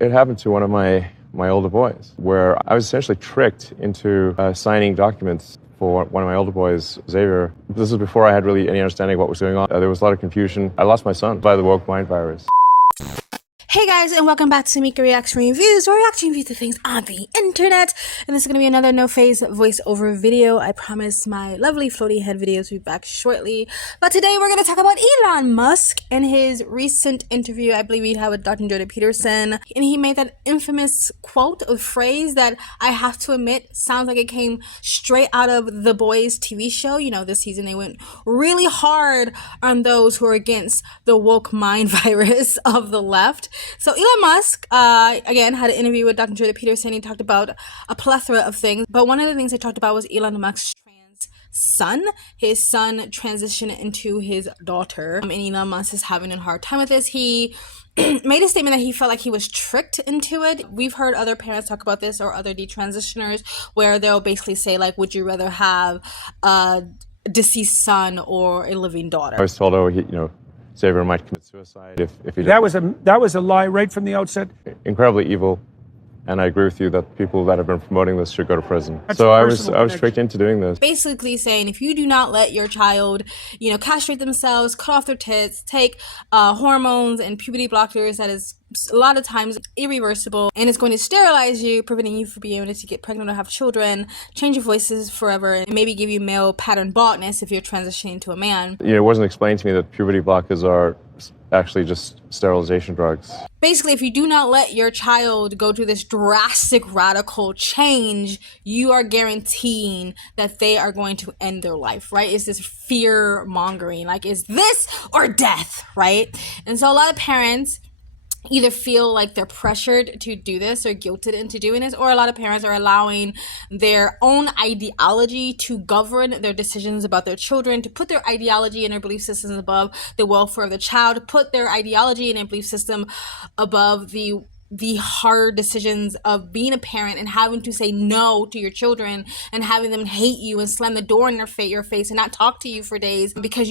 It happened to one of my older boys, where I was essentially tricked into signing documents for one of my older boys, Xavier. This was before I had really any understanding of what was going on. There was a lot of confusion. I lost my son by the woke mind virus. Hey guys, and welcome back to Mika Reaction Reviews, where we reaction review to things on the internet. And this is going to be another no-phase voiceover video. I promise my lovely floaty head videos will be back shortly. But today we're going to talk about Elon Musk and his recent interview, I believe he had with Dr. Peterson. And he made that infamous quote or phrase that I have to admit sounds like it came straight out of The Boys TV show. You know, this season they went really hard on those who are against the woke mind virus of the left. So Elon Musk, again, had an interview with Dr. Peterson. He talked about a plethora of things, but one of the things they talked about was Elon Musk's trans son. His son transitioned into his daughter, and Elon Musk is having a hard time with this. He made a statement that he felt like he was tricked into it. We've heard other parents talk about this, or other detransitioners, where they'll basically say, like, would you rather have a deceased son or a living daughter? I was told, Xavier might commit suicide if he did. That was a lie right from the outset. Incredibly evil, and I agree with you that people that have been promoting this should go to prison. That's so I was tricked into doing this. Basically saying, if you do not let your child, castrate themselves, cut off their tits, take hormones and puberty blockers, that is a lot of times irreversible, and it's going to sterilize you, preventing you from being able to get pregnant or have children, change your voices forever, and maybe give you male pattern baldness if you're transitioning to a man. It wasn't explained to me that puberty blockers are actually just sterilization drugs. Basically, if you do not let your child go through this drastic, radical change, you are guaranteeing that they are going to end their life, right? It's this fear mongering, like, is this or death, right? And so a lot of parents either feel like they're pressured to do this or guilted into doing this, or a lot of parents are allowing their own ideology to govern their decisions about their children, to put their ideology and their belief systems above the welfare of the child, to put their ideology and their belief system above the hard decisions of being a parent and having to say no to your children and having them hate you and slam the door in your face and not talk to you for days, because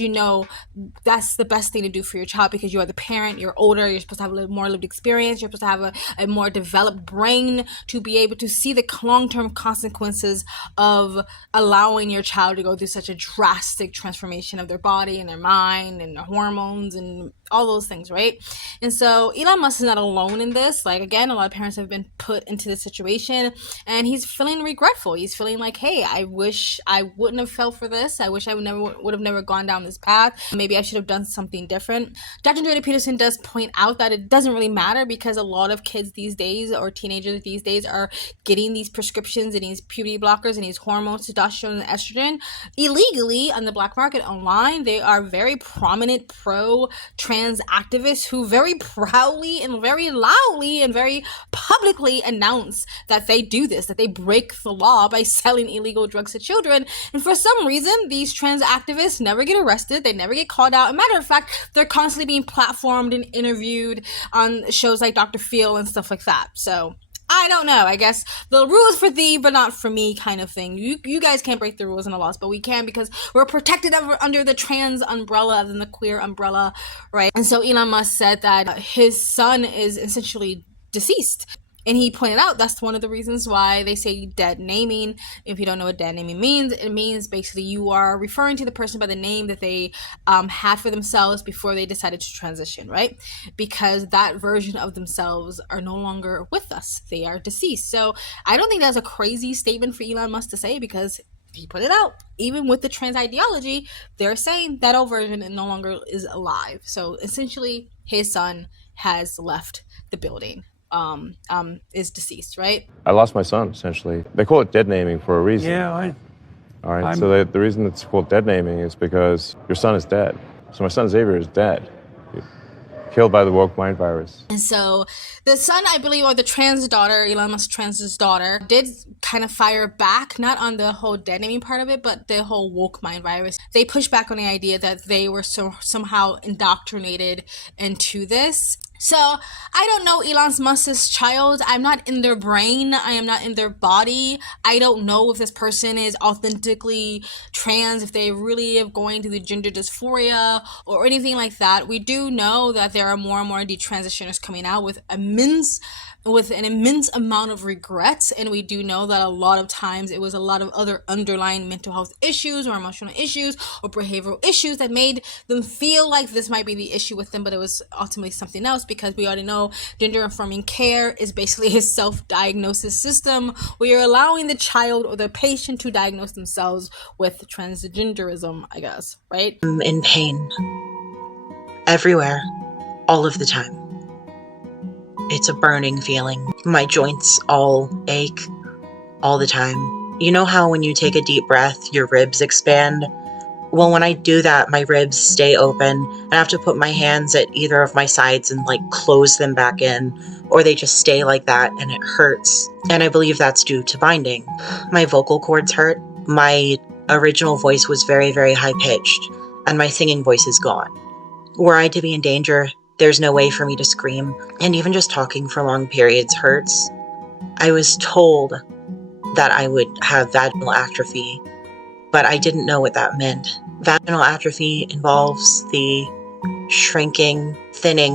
that's the best thing to do for your child, because you are the parent, you're older, you're supposed to have a little more lived experience, you're supposed to have a more developed brain to be able to see the long-term consequences of allowing your child to go through such a drastic transformation of their body and their mind and their hormones and all those things, right? And so Elon Musk is not alone in this. Like, again, a lot of parents have been put into this situation, and he's feeling regretful. He's feeling like, hey, I wish I wouldn't have fell for this. I wish I would have never gone down this path. Maybe I should have done something different. Dr. Peterson does point out that it doesn't really matter, because a lot of kids these days, or teenagers these days, are getting these prescriptions and these puberty blockers and these hormones, testosterone and estrogen, illegally on the black market online. They are very prominent pro-trans activists who very proudly and very loudly and very publicly announce that they do this, that they break the law by selling illegal drugs to children. And for some reason, these trans activists never get arrested. They never get called out. As a matter of fact, they're constantly being platformed and interviewed on shows like Dr. Phil and stuff like that. So I don't know. I guess the rules for thee, but not for me kind of thing. You guys can't break the rules and the laws, but we can, because we're protected under the trans umbrella than the queer umbrella, right? And so Elon Musk said that his son is essentially deceased. And he pointed out that's one of the reasons why they say dead naming. If you don't know what dead naming means, it means basically you are referring to the person by the name that they had for themselves before they decided to transition, right? Because that version of themselves are no longer with us. They are deceased. So I don't think that's a crazy statement for Elon Musk to say, because he put it out. Even with the trans ideology, they're saying that old version no longer is alive. So essentially, his son has left the building. Is deceased, right? I lost my son, essentially. They call it dead naming for a reason. Yeah, All right, so the reason it's called dead naming is because your son is dead. So my son Xavier is dead. Killed by the woke mind virus. And so the son, I believe, or the trans daughter, Elon Musk trans's daughter, did kind of fire back, not on the whole dead naming part of it, but the whole woke mind virus. They pushed back on the idea that they were somehow indoctrinated into this. So I don't know Elon Musk's child. I'm not in their brain. I am not in their body. I don't know if this person is authentically trans, if they really are going through the gender dysphoria or anything like that. We do know that there are more and more detransitioners coming out with immense with an immense amount of regrets. And we do know that a lot of times it was a lot of other underlying mental health issues or emotional issues or behavioral issues that made them feel like this might be the issue with them, but it was ultimately something else, because we already know gender affirming care is basically a self-diagnosis system where you're allowing the child or the patient to diagnose themselves with transgenderism, I guess, right? I'm in pain everywhere, all of the time. It's a burning feeling. My joints all ache all the time. You know how when you take a deep breath, your ribs expand? Well, when I do that, my ribs stay open, and I have to put my hands at either of my sides and close them back in, or they just stay like that and it hurts. And I believe that's due to binding. My vocal cords hurt. My original voice was very, very high pitched, and my singing voice is gone. Were I to be in danger, there's no way for me to scream, and even just talking for long periods hurts. I was told that I would have vaginal atrophy, but I didn't know what that meant. Vaginal atrophy involves the shrinking, thinning,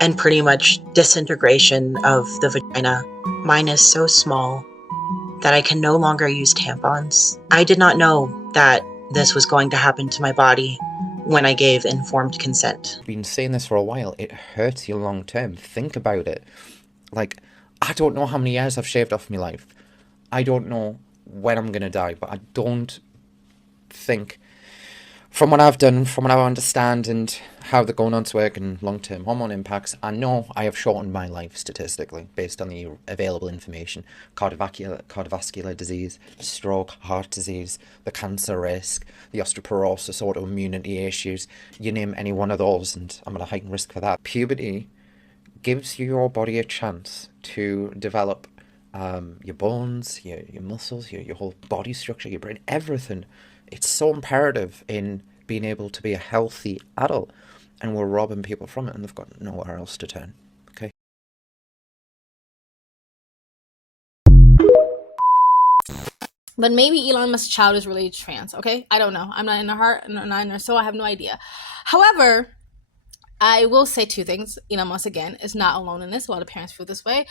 and pretty much disintegration of the vagina. Mine is so small that I can no longer use tampons. I did not know that this was going to happen to my body when I gave informed consent. I've been saying this for a while. It hurts you long term. Think about it. I don't know how many years I've shaved off my life. I don't know when I'm going to die, but I don't think, from what I've done, from what I understand and how they're going on to work and long-term hormone impacts, I know I have shortened my life statistically based on the available information. Cardiovascular disease, stroke, heart disease, the cancer risk, the osteoporosis, autoimmunity issues, you name any one of those and I'm at a heightened risk for that. Puberty gives your body a chance to develop your bones, your muscles, your whole body structure, your brain, everything. It's so imperative in being able to be a healthy adult, and we're robbing people from it and they've got nowhere else to turn. Okay. But maybe Elon Musk's child is really trans, okay? I don't know. I'm not in the heart, I'm not in the soul, I have no idea. However, I will say two things. Elon Musk, again, is not alone in this. A lot of parents feel this way.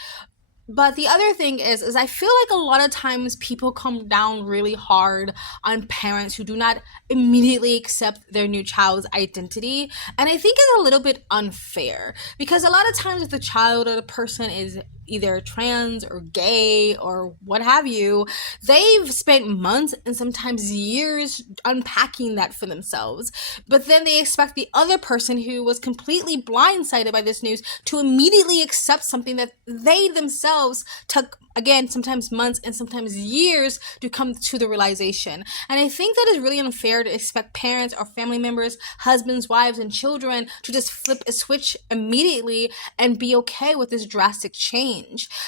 But the other thing is I feel like a lot of times people come down really hard on parents who do not immediately accept their new child's identity. And I think it's a little bit unfair, because a lot of times if the child or the person is either trans or gay or what have you, they've spent months and sometimes years unpacking that for themselves. But then they expect the other person who was completely blindsided by this news to immediately accept something that they themselves took, again, sometimes months and sometimes years to come to the realization. And I think that is really unfair to expect parents or family members, husbands, wives, and children to just flip a switch immediately and be okay with this drastic change.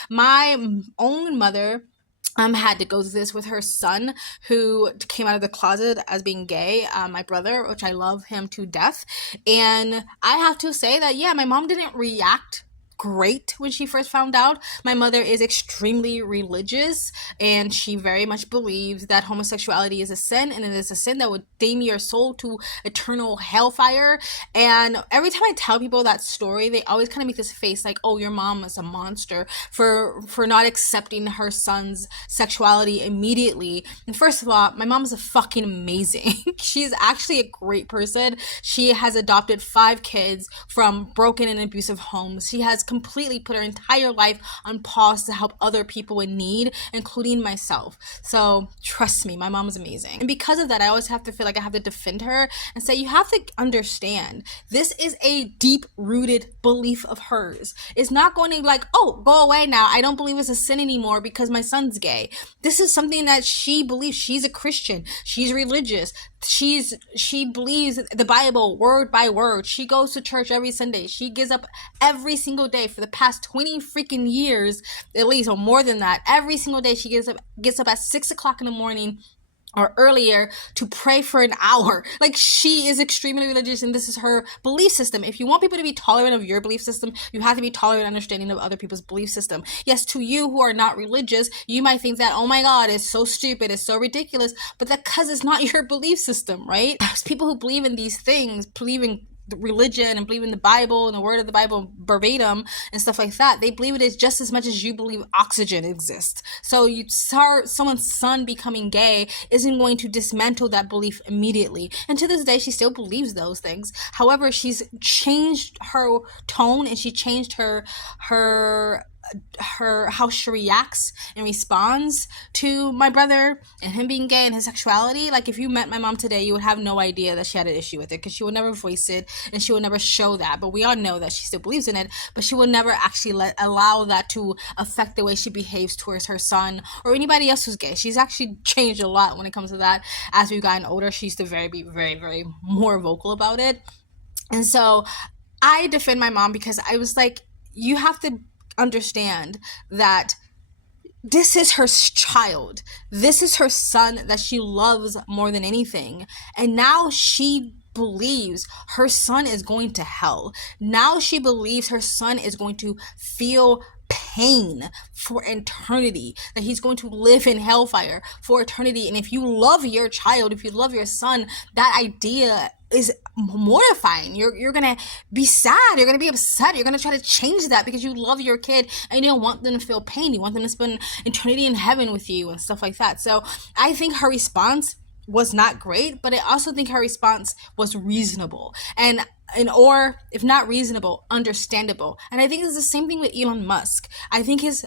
My own mother had to go through this with her son, who came out of the closet as being gay, my brother, which I love him to death. And I have to say that, yeah, my mom didn't react great when she first found out. My mother is extremely religious, and she very much believes that homosexuality is a sin, and it is a sin that would damn your soul to eternal hellfire. And every time I tell people that story, they always kind of make this face like, oh, your mom is a monster for not accepting her son's sexuality immediately. And first of all, my mom is a fucking amazing. She's actually a great person. She has adopted 5 kids from broken and abusive homes. She has completely put her entire life on pause to help other people in need, including myself. So trust me, my mom is amazing. And because of that, I always have to feel like I have to defend her and say, you have to understand, this is a deep-rooted belief of hers. It's not going to like, oh, go away now. I don't believe it's a sin anymore because my son's gay. This is something that she believes. She's a Christian. She's religious. She believes the Bible word by word. She goes to church every Sunday. She gets up every single day for the past 20 freaking years, at least, or more than that. Every single day she gets up at 6 o'clock in the morning or earlier to pray for an hour. Like, she is extremely religious, and this is her belief system. If you want people to be tolerant of your belief system, you have to be tolerant and understanding of other people's belief system. Yes, to you who are not religious, you might think that, oh my God, it's so stupid, it's so ridiculous, but that's because it's not your belief system, right? People who believe in these things, believe in the religion and believe in the Bible and the word of the Bible verbatim and stuff like that. They believe it is just as much as you believe oxygen exists. So you start someone's son becoming gay isn't going to dismantle that belief immediately. And to this day, she still believes those things. However, she's changed her tone and she changed her how she reacts and responds to my brother and him being gay and his sexuality. Like, if you met my mom today, you would have no idea that she had an issue with it, because she would never voice it and she would never show that. But we all know that she still believes in it, but she would never actually allow that to affect the way she behaves towards her son or anybody else who's gay. She's actually changed a lot when it comes to that. As we've gotten older, she used to be very, very more vocal about it. And so I defend my mom, because I was like, you have to understand that this is her child. This is her son that she loves more than anything. And now she believes her son is going to hell. Now she believes her son is going to feel pain for eternity, that he's going to live in hellfire for eternity. And if you love your child, if you love your son, that idea is mortifying. You're gonna be sad, you're gonna be upset, you're gonna try to change that because you love your kid and you don't want them to feel pain, you want them to spend eternity in heaven with you and stuff like that. So I think her response was not great, but I also think her response was reasonable, and or if not reasonable, understandable. And I think it's the same thing with Elon Musk. I think his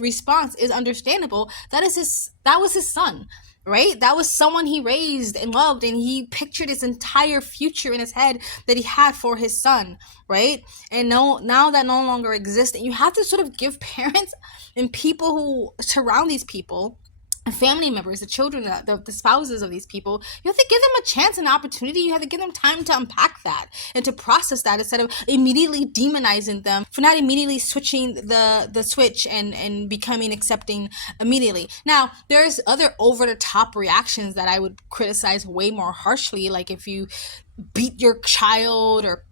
response is understandable. That was his son, right? That was someone he raised and loved, and he pictured his entire future in his head that he had for his son, right? And now that no longer exists, and you have to sort of give parents and people who surround these people, and family members, the children, the spouses of these people, you have to give them a chance and opportunity. You have to give them time to unpack that and to process that, instead of immediately demonizing them for not immediately switching the switch and becoming accepting immediately. Now, there's other over-the-top reactions that I would criticize way more harshly, like if you beat your child or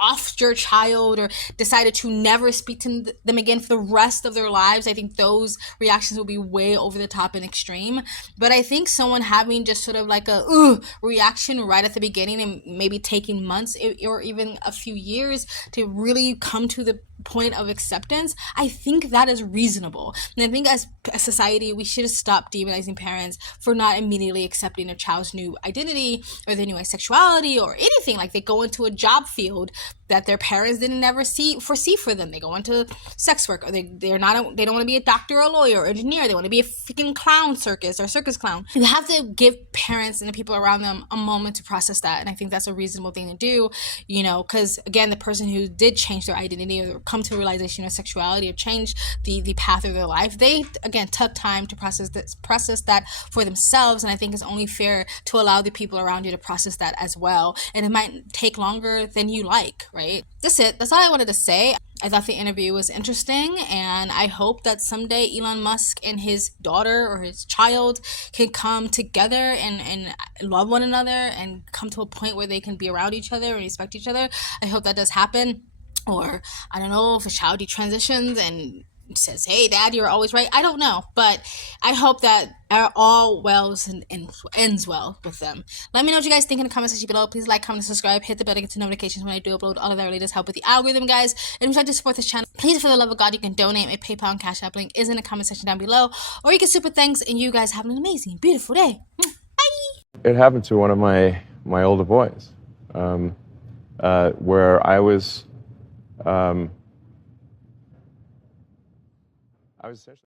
off your child or decided to never speak to them again for the rest of their lives. I think those reactions will be way over the top and extreme. But I think someone having just sort of like a reaction right at the beginning, and maybe taking months or even a few years to really come to the point of acceptance, I think that is reasonable. And I think as a society, we should stop demonizing parents for not immediately accepting their child's new identity or their new sexuality or anything. Like, they go into a job field that their parents didn't ever foresee for them. They go into sex work, or they don't want to be a doctor or a lawyer or engineer. They want to be a freaking clown circus clown. You have to give parents and the people around them a moment to process that. And I think that's a reasonable thing to do, because again, the person who did change their identity or come to a realization of sexuality or change the path of their life, they again took time to process that for themselves. And I think it's only fair to allow the people around you to process that as well. And it might take longer than you like, right? That's it. That's all I wanted to say. I thought the interview was interesting, and I hope that someday Elon Musk and his daughter or his child can come together and love one another and come to a point where they can be around each other and respect each other. I hope that does happen. Or I don't know if the child detransitions and says, "Hey, Dad, you're always right." I don't know, but I hope that all wells and ends well with them. Let me know what you guys think in the comment section below. Please like, comment, and subscribe. Hit the bell to get notifications when I do upload. All of that really does help with the algorithm, guys. And if you'd like to support this channel, please, for the love of God, you can donate. My PayPal and Cash App link is in the comment section down below. Or you can super thanks, and you guys have an amazing, beautiful day. Bye! It happened to one of my older boys, where I was essentially